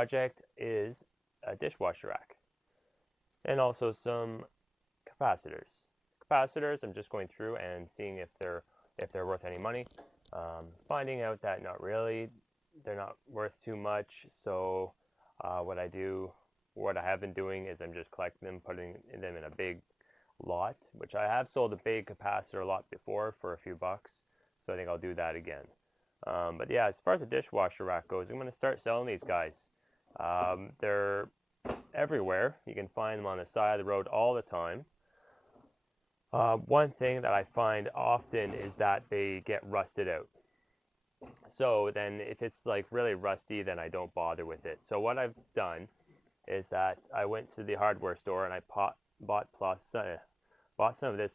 project is a dishwasher rack and also some capacitors. I'm just going through and seeing if they're worth any money. Finding out that not really, they're not worth too much. So what I have been doing is I'm just collecting them, putting them in a big lot, which I have sold a big capacitor lot before for a few bucks. So I think I'll do that again. But yeah, as far as the dishwasher rack goes, I'm going to start selling these guys. They're everywhere. You can find them on the side of the road all the time. One thing that I find often is that they get rusted out. So then if it's like really rusty, then I don't bother with it. So what I've done is that I went to the hardware store and I bought some of this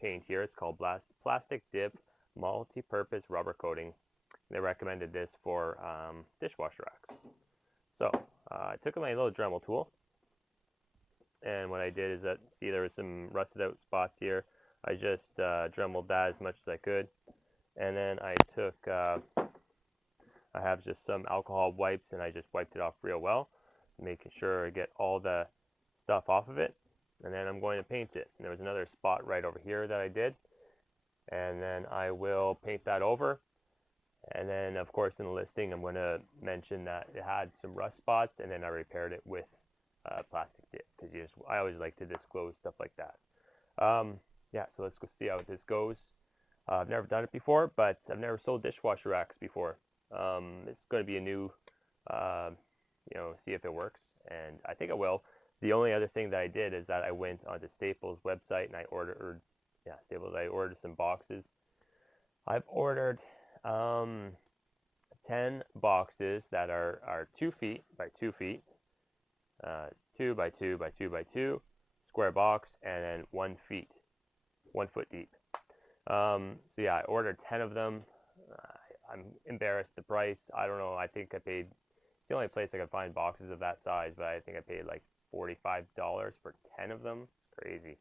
paint here. It's called Plastic Dip Multi-Purpose Rubber Coating. They recommended this for dishwasher racks. So I took my little Dremel tool, and what I did is that, see, there was some rusted out spots here. I just Dremeled that as much as I could, and then I took, I have just some alcohol wipes, and I just wiped it off real well, making sure I get all the stuff off of it, and then I'm going to paint it. And there was another spot right over here that I did, and then I will paint that over. And then, of course, in the listing, I'm going to mention that it had some rust spots, and then I repaired it with plastic dip, because I always like to disclose stuff like that. Yeah, so let's go see how this goes. I've never done it before, but I've never sold dishwasher racks before. It's going to be a new, see if it works, and I think it will. The only other thing that I did is that I went onto Staples' website and I ordered some boxes. I've ordered 10 boxes that are 2 feet by 2 feet, 2 by 2 by 2 by 2, square box, and then 1 foot deep. So yeah, I ordered 10 of them. I'm embarrassed the price. I don't know. I think I paid, it's the only place I could find boxes of that size, but I think I paid like $45 for 10 of them. It's crazy.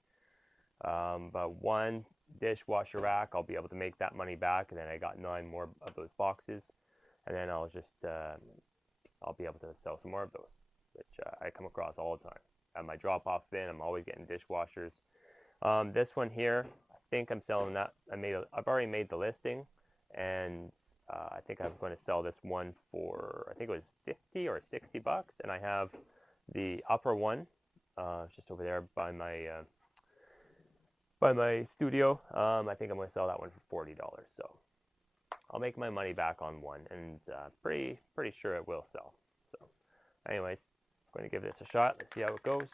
But one dishwasher rack, I'll be able to make that money back, and then I got 9 more of those boxes, and then I'll be able to sell some more of those, which I come across all the time. At my drop-off bin, I'm always getting dishwashers. This one here, I think I'm selling that. I've already made the listing, and I think I'm going to sell this one for, I think it was 50 or 60 bucks, and I have the upper one just over there by my studio. I think I'm going to sell that one for $40. So I'll make my money back on one, and pretty sure it will sell. So anyways, I'm going to give this a shot. Let's see how it goes.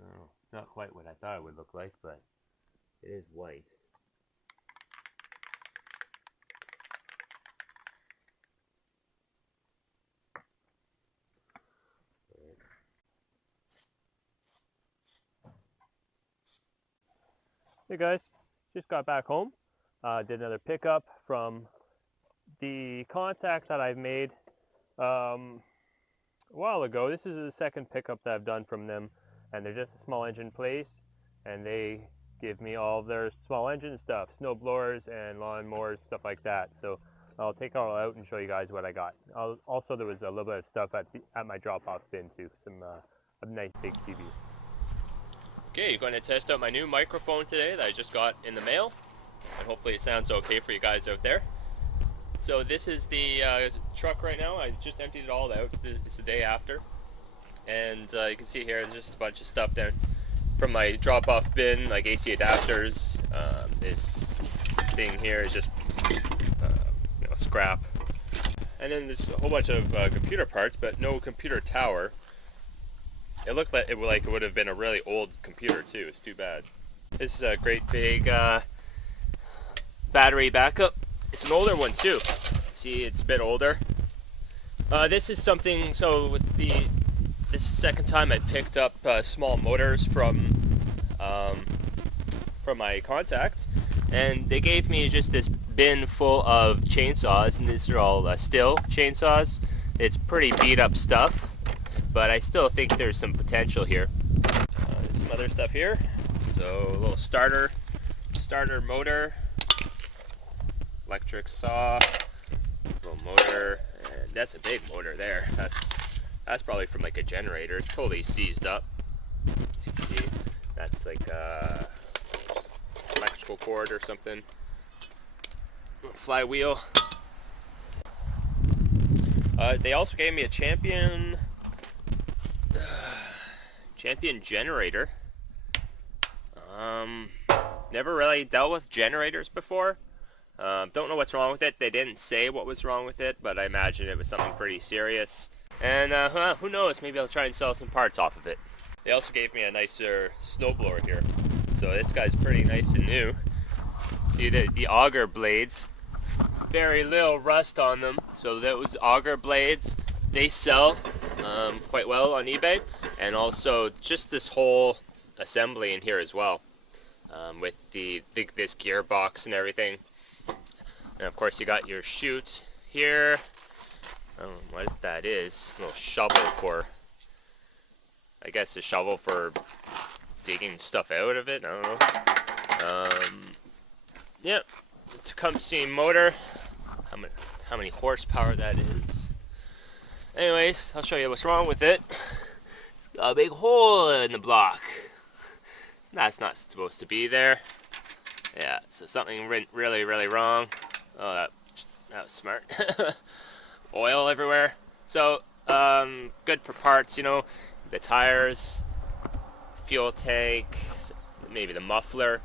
Oh, not quite what I thought it would look like, but it is white. Hey guys, just got back home. Did another pickup from the contact that I've made a while ago. This is the second pickup that I've done from them, and they're just a small engine place, and they give me all their small engine stuff, snowblowers and lawnmowers, stuff like that. So I'll take it all out and show you guys what I got. Also, there was a little bit of stuff at my drop-off bin too, a nice big TV. Okay, you're going to test out my new microphone today that I just got in the mail, and hopefully it sounds okay for you guys out there. So this is the truck right now. I just emptied it all out. It's the day after, and you can see here there's just a bunch of stuff down from my drop-off bin, like AC adapters. This thing here is just scrap, and then there's a whole bunch of computer parts, but no computer tower. It looked like it would have been a really old computer too. It's too bad. This is a great big battery backup. It's an older one too. See, it's a bit older. This is something. So with this second time I picked up small motors from my contact, and they gave me just this bin full of chainsaws, and these are all Stihl chainsaws. It's pretty beat up stuff, but I still think there's some potential here. There's some other stuff here. So a little starter motor, electric saw, little motor, and that's a big motor there. That's probably from like a generator. It's totally seized up. As you can see, that's like electrical cord or something. Flywheel. They also gave me a champion generator. Never really dealt with generators before. Don't know what's wrong with it. They didn't say what was wrong with it, but I imagine it was something pretty serious. And who knows, maybe I'll try and sell some parts off of it. They also gave me a nicer snowblower here. So this guy's pretty nice and new. See the auger blades, very little rust on them. So those auger blades, they sell quite well on eBay. And also just this whole assembly in here as well. With this gearbox and everything. And of course you got your chute here. I don't know what that is. A little shovel for, I guess a shovel for digging stuff out of it. I don't know. Yeah, it's a Tecumseh motor. How many horsepower that is. Anyways, I'll show you what's wrong with it. It's got a big hole in the block. That's not supposed to be there. Yeah, so something really wrong. Oh, that was smart. Oil everywhere. So, good for parts, you know, the tires, fuel tank, maybe the muffler,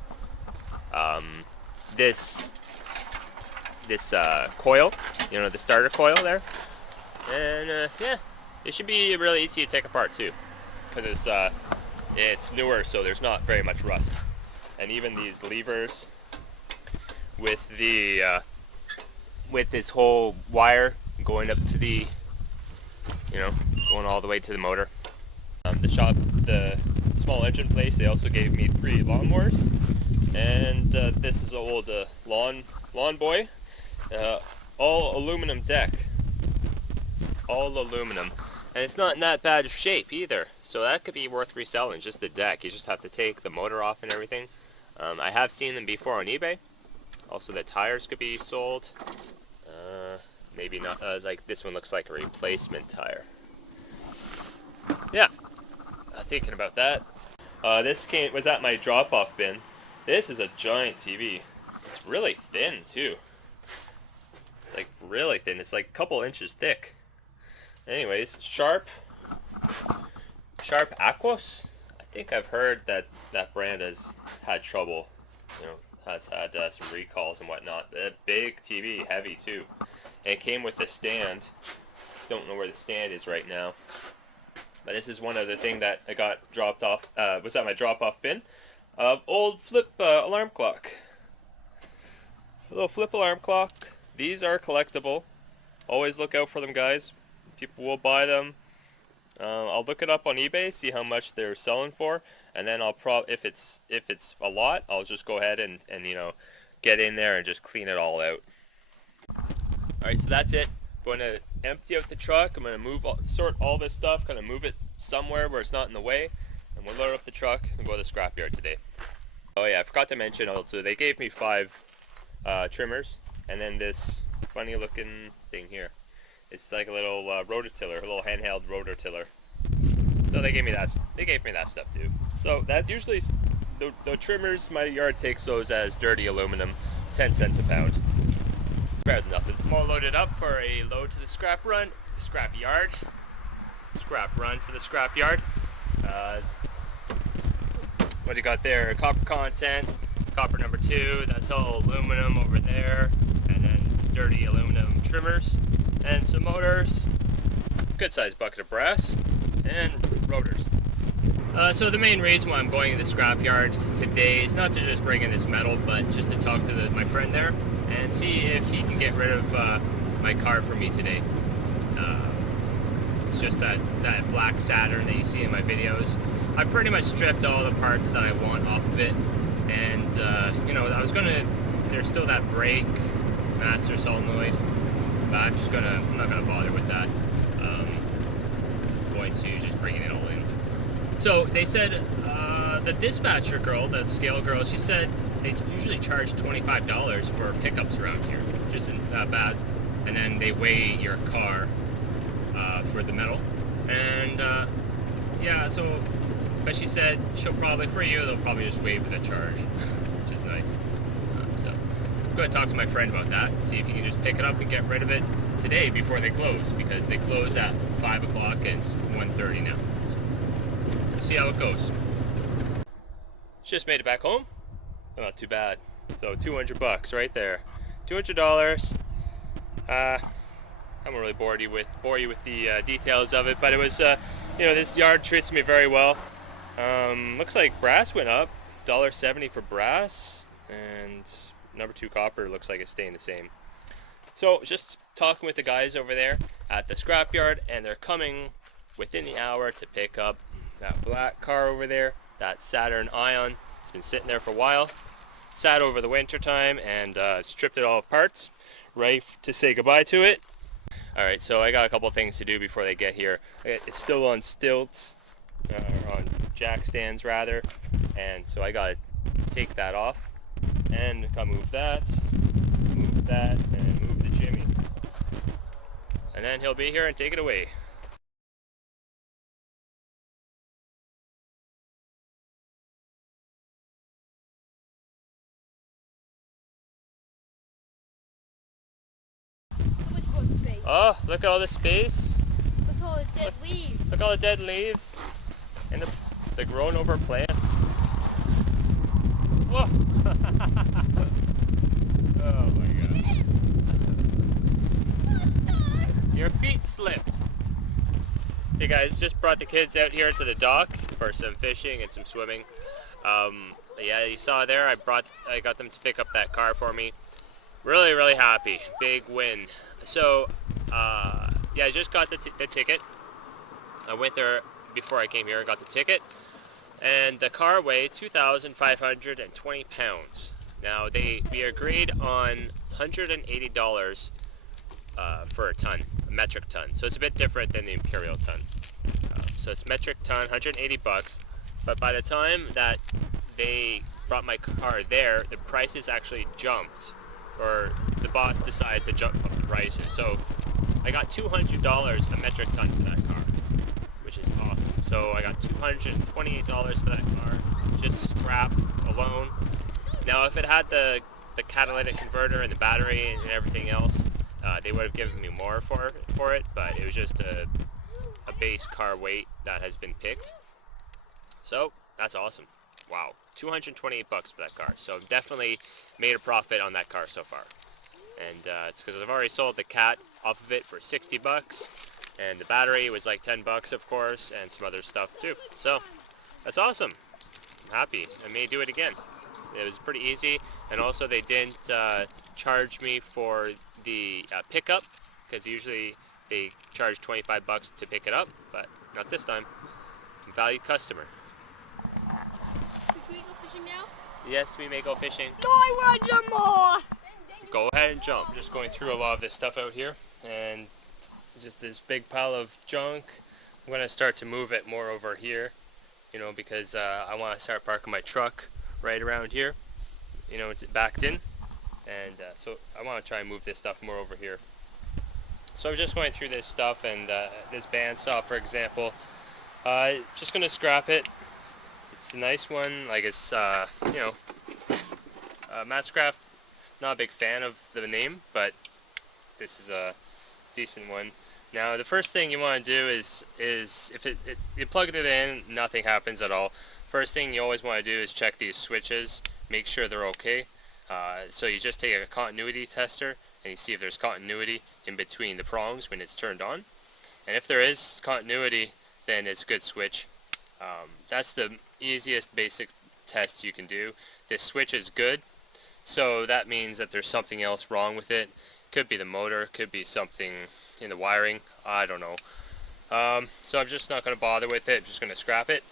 this coil, you know, the starter coil there. And, yeah, it should be really easy to take apart too, because it's newer, so there's not very much rust. And even these levers with the with this whole wire going up to the, you know, going all the way to the motor. The small engine place, they also gave me 3 lawnmowers, and this is an old lawn boy, all aluminum deck, all aluminum, and it's not in that bad of shape either. So that could be worth reselling, just the deck. You just have to take the motor off and everything. I have seen them before on eBay. Also the tires could be sold. Maybe not, like this one looks like a replacement tire. Yeah, thinking about that. This was at my drop-off bin. This is a giant TV. It's really thin too. Like really thin. It's like a couple inches thick. Anyways, Sharp Aquos. I think I've heard that brand has had trouble, you know, has had some recalls and whatnot. A big TV, heavy too. And it came with a stand. Don't know where the stand is right now. But this is one of the things that I got dropped off, was at my drop-off bin. Old flip alarm clock. A little flip alarm clock. These are collectible. Always look out for them, guys. People will buy them. I'll look it up on eBay, see how much they're selling for, and then I'll if it's a lot, I'll just go ahead and you know, get in there and just clean it all out. Alright, so that's it. I'm going to empty out the truck. I'm going to sort all this stuff, kind of move it somewhere where it's not in the way, and we'll load up the truck and go to the scrapyard today. Oh yeah, I forgot to mention also, they gave me 5 trimmers, and then this funny looking thing here. It's like a little rototiller, a little handheld rototiller. So they gave me that. They gave me that stuff too. So that usually the trimmers, my yard takes those as dirty aluminum, 10 cents a pound. It's better than nothing. I'm all loaded up for a load to the scrap run, scrap yard. Scrap run to the scrap yard. What do you got there? Copper content, copper number 2. That's all aluminum over there, and then dirty aluminum trimmers. And some motors, good sized bucket of brass, and rotors. So the main reason why I'm going to the scrapyard today is not to just bring in this metal, but just to talk to my friend there and see if he can get rid of my car for me today. It's just that black Saturn that you see in my videos. I pretty much stripped all the parts that I want off of it, and you know, there's still that brake, master solenoid. But I'm not gonna bother with that. point to just bringing it all in. So they said the dispatcher girl, the scale girl, she said they usually charge $25 for pickups around here, which isn't that bad. And then they weigh your car for the metal. And yeah, so, but she said she'll probably, for you, they'll probably just waive the charge, which is nice. So I'm going to talk to my friend about that, see if he can just pick it up and get rid of it today before they close, because they close at 5 o'clock and it's 1:30 now. So we'll see how it goes. Just made it back home. Not too bad. So $200 right there. $200. I won't really bore you with the details of it, but it was, you know, this yard treats me very well. Looks like brass went up, $1.70 for brass, and number 2 copper looks like it's staying the same. So just talking with the guys over there at the scrapyard, and they're coming within the hour to pick up that black car over there, that Saturn Ion. It's been sitting there for a while, sat over the winter time, and stripped it all apart, ready to say goodbye to it. Alright, so I got a couple things to do before they get here. It's still on stilts, or on jack stands rather, and so I gotta take that off and move that, and move the Jimmy. And then he'll be here and take it away. Oh, look at all the space. Look at all the dead leaves. Look at all the dead leaves. And the grown over plants. Whoa! Oh my god. Your feet slipped. Hey guys, just brought the kids out here to the dock for some fishing and some swimming. Yeah, you saw there, I got them to pick up that car for me. Really happy. Big win. So, yeah, I just got the ticket. I went there before I came here and got the ticket. And the car weighed 2,520 pounds. Now, we agreed on $180 for a ton, a metric ton. So it's a bit different than the imperial ton. So it's metric ton, $180. But by the time that they brought my car there, the prices actually jumped. Or the boss decided to jump up the prices. So I got $200 a metric ton for that car, which is awesome. So I got $228 for that car, just scrap alone. Now if it had the catalytic converter and the battery and everything else, they would have given me more for it, but it was just a base car weight that has been picked. So that's awesome. Wow, $228 for that car. So I've definitely made a profit on that car so far. And it's because I've already sold the cat off of it for $60, and the battery was like $10 of course, and some other stuff too. So that's awesome. I'm happy. I may do it again. It was pretty easy, and also they didn't charge me for the pickup, because usually they charge $25 to pick it up, but not this time. I'm a valued customer. Can we go fishing now? Yes, we may go fishing. No, I want to jump more! Go ahead and jump. Just going through a lot of this stuff out here, and just this big pile of junk. I'm going to start to move it more over here, you know, because I want to start parking my truck right around here, you know, backed in, and so I want to try and move this stuff more over here. So I'm just going through this stuff, and this bandsaw, for example, just going to scrap it. It's a nice one, like it's, you know, Mastercraft. Not a big fan of the name, but this is a decent one. Now the first thing you want to do is if you plug it in, nothing happens at all. First thing you always want to do is check these switches, make sure they're okay. So you just take a continuity tester and you see if there's continuity in between the prongs when it's turned on. And if there is continuity, then it's a good switch. That's the easiest basic test you can do. This switch is good, so that means that there's something else wrong with it. Could be the motor, could be something in the wiring, I don't know. So I'm just not going to bother with it, I'm just going to scrap it.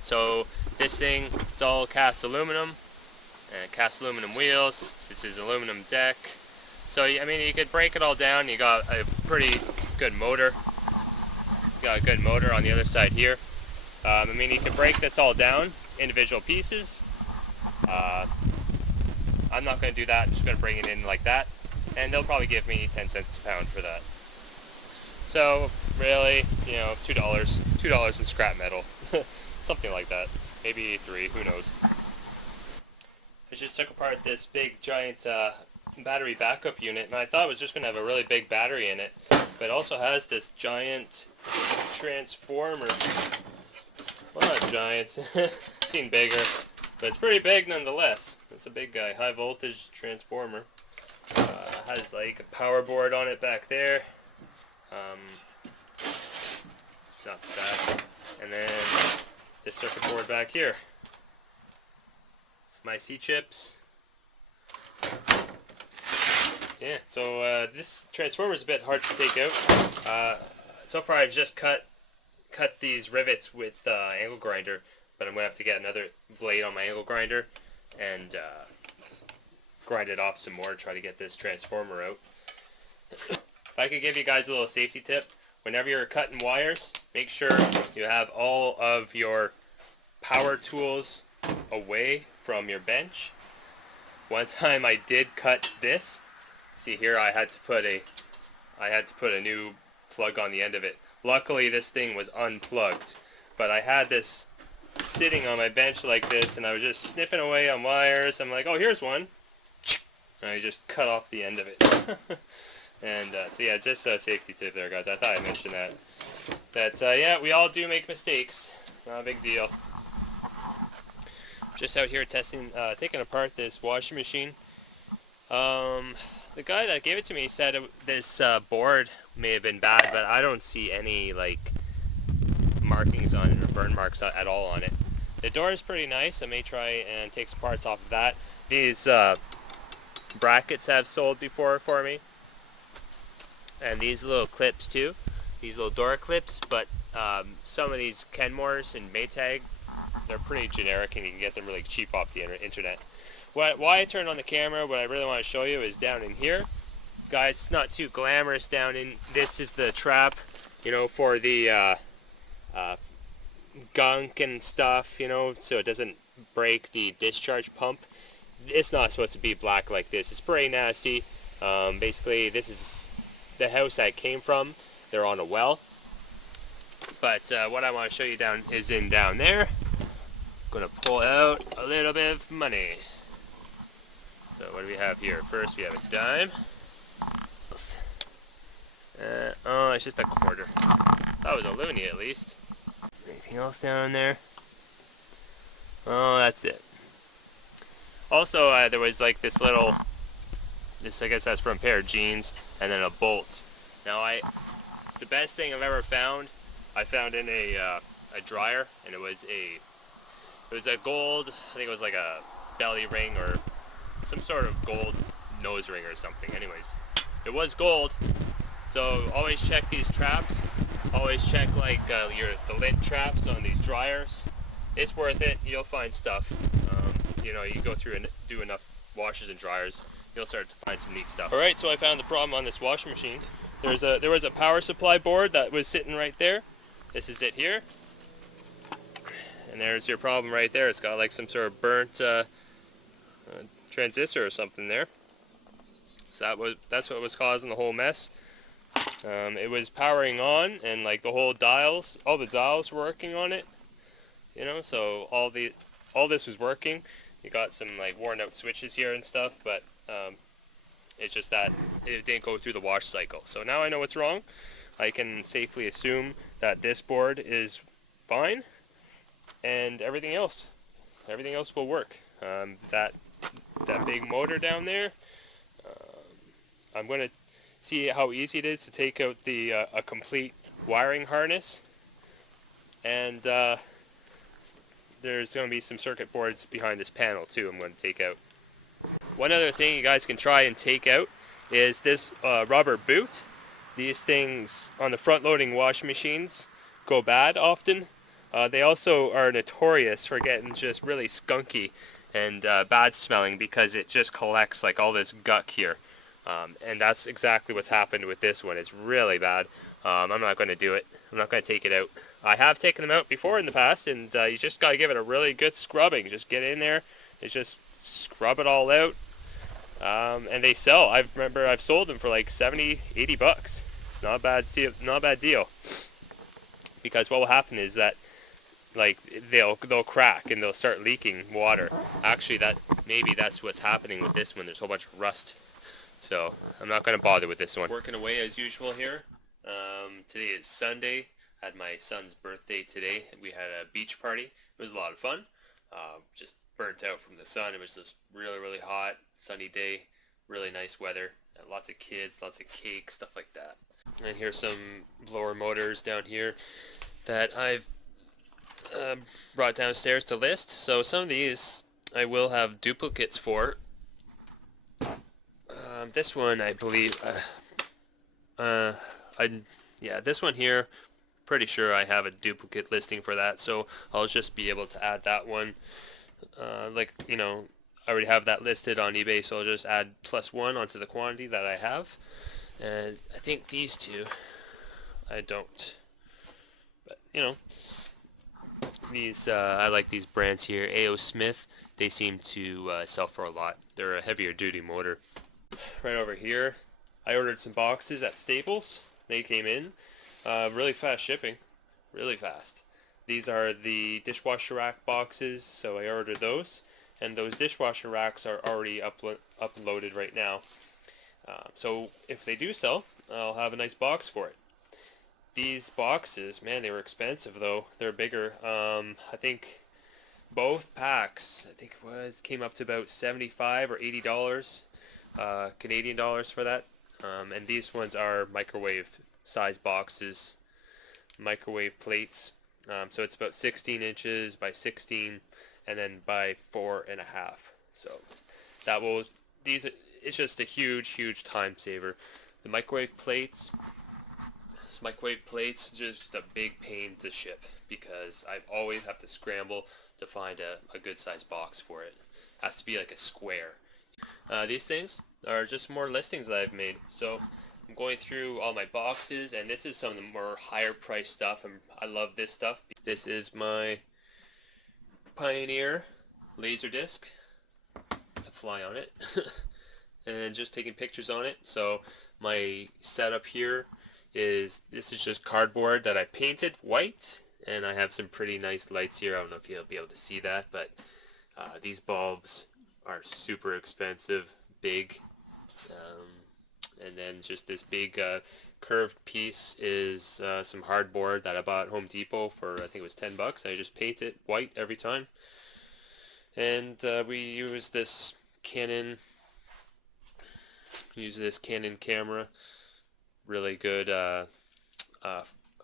So this thing, it's all cast aluminum, and cast aluminum wheels. This is aluminum deck. So I mean, you could break it all down, you got a pretty good motor. Got a good motor on the other side here. I mean, you can break this all down, individual pieces. I'm not going to do that, I'm just going to bring it in like that. And they'll probably give me 10 cents a pound for that. So, really, you know, $2 in scrap metal. Something like that. Maybe 3, who knows. I just took apart this big, giant battery backup unit, and I thought it was just going to have a really big battery in it. But it also has this giant transformer. Well, not giant, seen bigger, but it's pretty big nonetheless. It's a big guy, high voltage transformer. Has like a power board on it back there. It's not bad. And then this circuit board back here. It's my C-chips. Yeah, so this transformer is a bit hard to take out. So far I've just cut these rivets with angle grinder, but I'm going to have to get another blade on my angle grinder and grind it off some more, try to get this transformer out. If I could give you guys a little safety tip, whenever you're cutting wires, make sure you have all of your power tools away from your bench. One time I did cut this. See here, I had to put a new plug on the end of it. Luckily this thing was unplugged, but I had this sitting on my bench like this, and I was just snipping away on wires. I'm like, oh, here's one. And I just cut off the end of it. And so yeah, just a safety tip there, guys. I thought I mentioned that. Yeah, we all do make mistakes. Not a big deal. Just out here testing, taking apart this washing machine. The guy that gave it to me said this board may have been bad, but I don't see any like markings on it or burn marks at all on it. The door is pretty nice. I may try and take some parts off of that. These brackets have sold before for me, and these little clips too, these little door clips, but some of these Kenmores and Maytag, they're pretty generic and you can get them really cheap off the internet. Why I turned on the camera, what I really want to show you is down in here. Guys, it's not too glamorous down in, this is the trap, you know, for the gunk and stuff, you know, so it doesn't break the discharge pump. It's not supposed to be black like this. It's pretty nasty. Basically, this is the house I came from. They're on a well. But what I want to show you down there. I'm gonna pull out a little bit of money. So what do we have here? First, we have a dime. Oh, it's just a quarter. That was a loonie at least. Anything else down there? Oh, that's it. Also, there was like this little, I guess that's from a pair of jeans, and then a bolt. Now, the best thing I've ever found, I found in a dryer, and it was a gold, I think it was like a belly ring or some sort of gold nose ring or something. Anyways, it was gold. So always check these traps. Always check like the lint traps on these dryers. It's worth it. You'll find stuff. You know, you go through and do enough washes and dryers, you'll start to find some neat stuff. Alright, so I found the problem on this washing machine. There was a power supply board that was sitting right there. This is it here. And there's your problem right there. It's got like some sort of burnt transistor or something there. So that's what was causing the whole mess. It was powering on, and like all the dials were working on it. You know, so all this was working. You got some like worn out switches here and stuff, but it's just that it didn't go through the wash cycle. So now I know what's wrong. I can safely assume that this board is fine, and everything else will work. That big motor down there, I'm going to see how easy it is to take out a complete wiring harness, and there's going to be some circuit boards behind this panel too I'm going to take out. One other thing you guys can try and take out is this rubber boot. These things on the front loading washing machines go bad often. They also are notorious for getting just really skunky and bad smelling because it just collects like all this guck here. And that's exactly what's happened with this one. It's really bad. I'm not going to do it. I'm not going to take it out. I have taken them out before in the past, and you just got to give it a really good scrubbing. Just get in there and just scrub it all out. And they sell. I remember I've sold them for like 70, 80 bucks. It's not a bad deal. Because what will happen is that like they'll crack and they'll start leaking water. Actually, maybe that's what's happening with this one. There's a whole bunch of rust. So I'm not going to bother with this one. Working away as usual here. Today is Sunday. Had my son's birthday today. We had a beach party. It was a lot of fun. Just burnt out from the sun. It was just really hot, sunny day, really nice weather. Lots of kids, lots of cake, stuff like that. And here's some blower motors down here that I've brought downstairs to list. So some of these I will have duplicates for. This one I believe, this one here, pretty sure I have a duplicate listing for that, so I'll just be able to add that one. I already have that listed on eBay, so I'll just add +1 onto the quantity that I have. And I think these two, I don't. But, these, I like these brands here. A.O. Smith, they seem to sell for a lot. They're a heavier duty motor. Right over here, I ordered some boxes at Staples. They came in. Really fast shipping. Really fast. These are the dishwasher rack boxes, so I ordered those. And those dishwasher racks are already uploaded right now. So if they do sell, I'll have a nice box for it. These boxes, man, they were expensive though. They're bigger. I think both packs, came up to about $75 or $80 Canadian dollars for that. And these ones are microwave size boxes, microwave plates. So it's about 16 inches by 16 and then by 4.5. So it's just a huge time saver. The microwave plates, just a big pain to ship because I always have to scramble to find a good size box for it. Has to be like a square. These things are just more listings that I've made. So I'm going through all my boxes, and this is some of the more higher price stuff. I love this stuff. This is my Pioneer laser disc. To fly on it. And just taking pictures on it. So my setup here this is just cardboard that I painted white, and I have some pretty nice lights here. I don't know if you'll be able to see that, but these bulbs are super expensive, big, and then just this big curved piece is some hardboard that I bought at Home Depot for, I think it was 10 bucks. I just paint it white every time, and we use this Canon camera, really good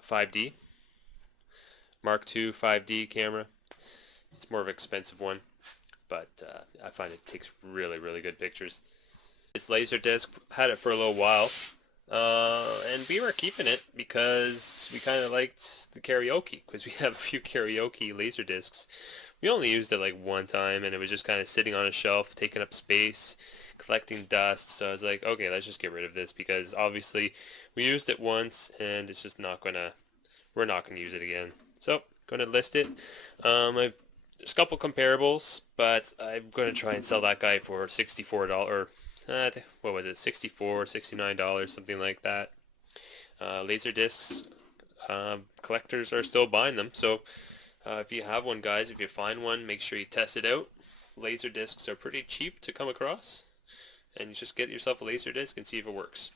5D, Mark II 5D camera. It's more of an expensive one, but I find it takes really good pictures. This laser disc, had it for a little while, and we were keeping it because we kind of liked the karaoke, because we have a few karaoke laser discs. We only used it like one time, and it was just kind of sitting on a shelf, taking up space, collecting dust. So I was like, okay, let's just get rid of this, because obviously we used it once and it's just we're not gonna use it again. So going to list it. There's a couple comparables, but I'm going to try and sell that guy for $64. What was it? $64, $69, something like that. Laser discs, collectors are still buying them. So if you have one, guys, if you find one, make sure you test it out. Laser discs are pretty cheap to come across, and you just get yourself a laser disc and see if it works.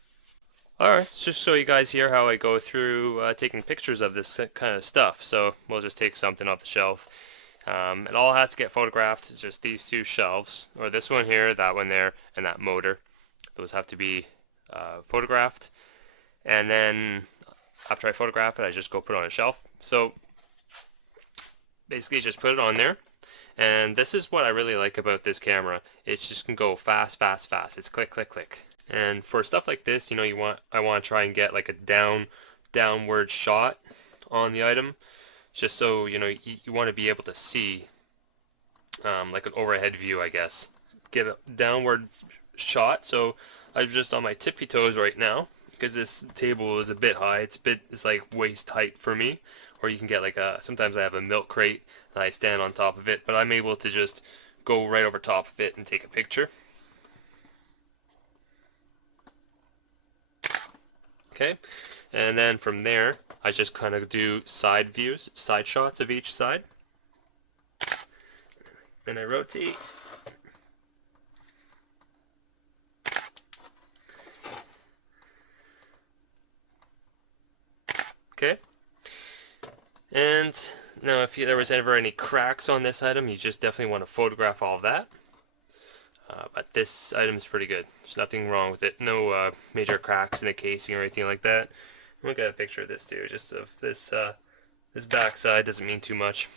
Alright, just show you guys here how I go through taking pictures of this kind of stuff. So we'll just take something off the shelf. It all has to get photographed. It's just these two shelves, or this one here, that one there, and that motor. Those have to be photographed. And then after I photograph it, I just go put it on a shelf. So basically just put it on there. And this is what I really like about this camera. It just can go fast. It's click. And for stuff like this, I want to try and get like a downward shot on the item, just so you want to be able to see like an overhead view, I guess. Get a downward shot. So I'm just on my tippy toes right now, because this table is a bit high. It's like waist height for me. Or you can get like sometimes I have a milk crate and I stand on top of it, but I'm able to just go right over top of it and take a picture. Okay, and then from there I just kind of do side views, side shots of each side, and I rotate. Okay, and now if there was ever any cracks on this item, you just definitely want to photograph all of that. But this item is pretty good. There's nothing wrong with it. No major cracks in the casing or anything like that. We'll get a picture of this too, just of this this back side. Doesn't mean too much,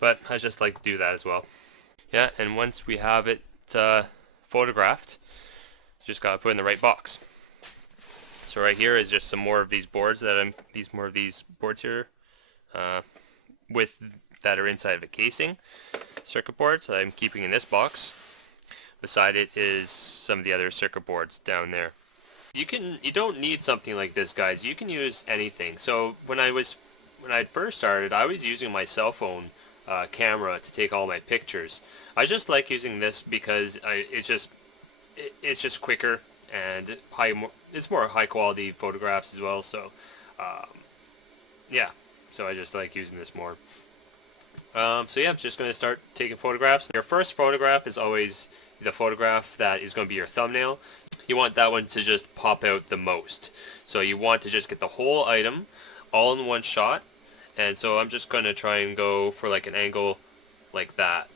but I just like to do that as well. Yeah, and once we have it photographed, just gotta put it in the right box. So right here is just some more of these boards that these boards here that are inside of a casing, circuit boards that I'm keeping in this box. Beside it is some of the other circuit boards down there. You don't need something like this, guys. You can use anything. So when I first started, I was using my cell phone camera to take all my pictures. I just like using this because it's just quicker and it's more high quality photographs as well. So yeah, so I just like using this more. So yeah, I'm just going to start taking photographs. Your first photograph is always the photograph that is going to be your thumbnail. You want that one to just pop out the most. So you want to just get the whole item all in one shot. And so I'm just going to try and go for like an angle like that.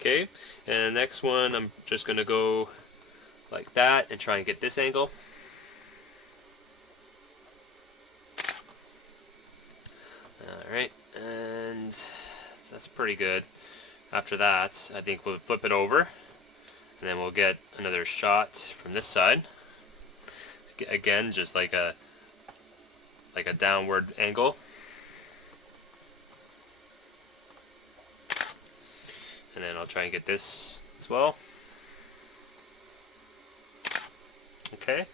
Okay, and the next one I'm just going to go like that and try and get this angle. Alright, and that's pretty good. After that, I think we'll flip it over, and then we'll get another shot from this side. Again, just like a downward angle. And then I'll try and get this as well. Okay.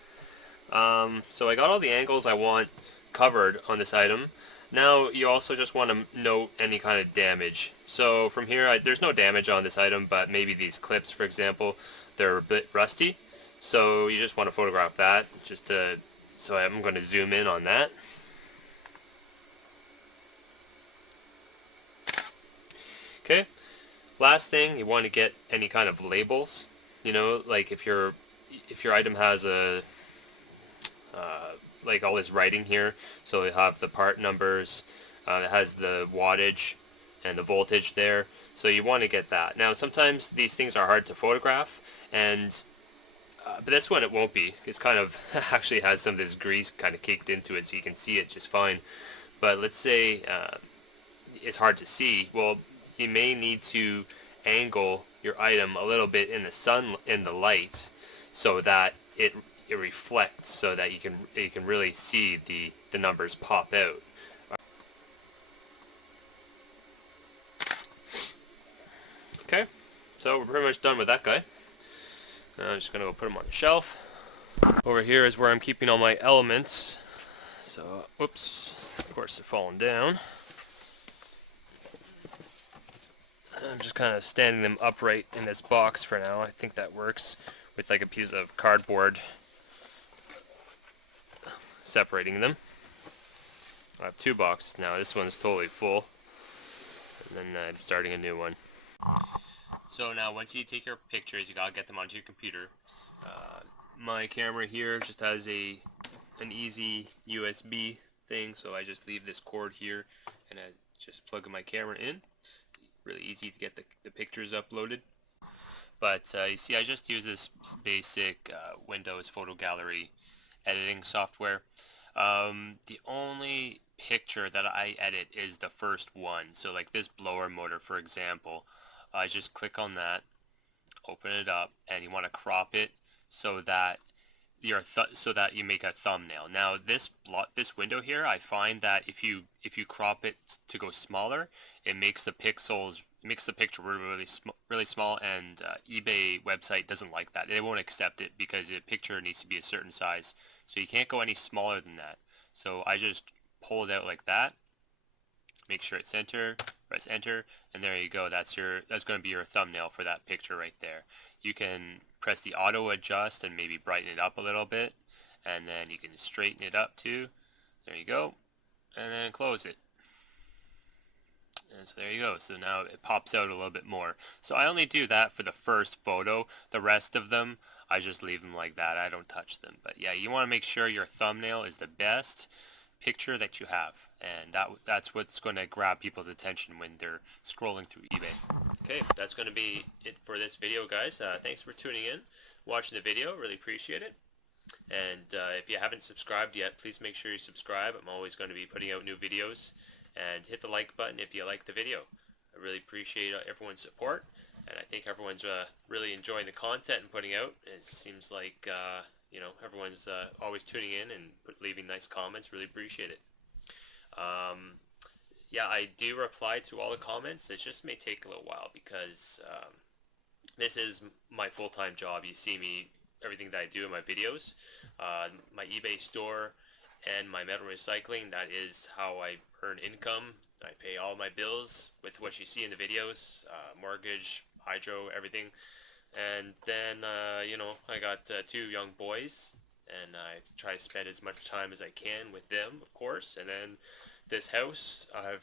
So I got all the angles I want covered on this item. Now you also just want to note any kind of damage. So from here, there's no damage on this item, but maybe these clips, for example, they're a bit rusty. So you just want to photograph that, so I'm going to zoom in on that. Okay. Last thing, you want to get any kind of labels. You know, like if your item has a like all this writing here, so you have the part numbers, it has the wattage and the voltage there, so you want to get that. Now sometimes these things are hard to photograph, and but this one it won't be. It's kind of actually has some of this grease kind of caked into it, so you can see it just fine. But let's say it's hard to see. Well, you may need to angle your item a little bit in the light, so that it reflects, so that you can really see the numbers pop out. Okay, so we're pretty much done with that guy. I'm just gonna go put him on the shelf. Over here is where I'm keeping all my elements. So, whoops, of course they're falling down. I'm just kind of standing them upright in this box for now. I think that works, with like a piece of cardboard separating them. I have two boxes now. This one's totally full, and then I'm starting a new one. So now once you take your pictures, you gotta get them onto your computer. My camera here just has an easy USB thing, so I just leave this cord here and I just plug my camera in. Really easy to get the pictures uploaded. But you see, I just use this basic Windows photo gallery editing software. The only picture that I edit is the first one. So like this blower motor, for example, I just click on that, open it up, and you want to crop it so that so that you make a thumbnail. Now this window here, I find that if you crop it to go smaller, it makes the picture really small, and eBay website doesn't like that. They won't accept it because the picture needs to be a certain size. So you can't go any smaller than that. So I just pull it out like that. Make sure it's center, press enter, and there you go. That's going to be your thumbnail for that picture right there. You can press the auto adjust and maybe brighten it up a little bit, and then you can straighten it up too. There you go, and then close it. And so there you go. So now it pops out a little bit more. So I only do that for the first photo. The rest of them, I just leave them like that. I don't touch them. But yeah, you want to make sure your thumbnail is the best picture that you have, and that's what's going to grab people's attention when they're scrolling through eBay. Okay, that's going to be it for this video, guys. Thanks for tuning in, watching the video. Really appreciate it. And if you haven't subscribed yet, please make sure you subscribe. I'm always going to be putting out new videos. And hit the like button if you like the video. I really appreciate everyone's support, and I think everyone's really enjoying the content and putting out. It seems like you know, everyone's always tuning in and leaving nice comments. Really appreciate it. Yeah, I do reply to all the comments. It just may take a little while because this is my full-time job. You see me, everything that I do in my videos, my eBay store, and my metal recycling. That is how I earn income. I pay all my bills with what you see in the videos, mortgage, hydro, everything. And then, you know, I got 2 young boys, and I try to spend as much time as I can with them, of course. And then this house, I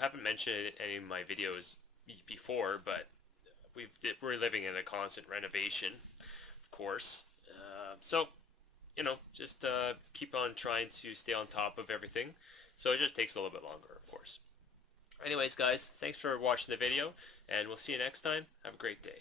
haven't mentioned any of my videos before, but we're living in a constant renovation, of course. So, you know, just keep on trying to stay on top of everything. So it just takes a little bit longer, of course. Anyways, guys, thanks for watching the video, and we'll see you next time. Have a great day.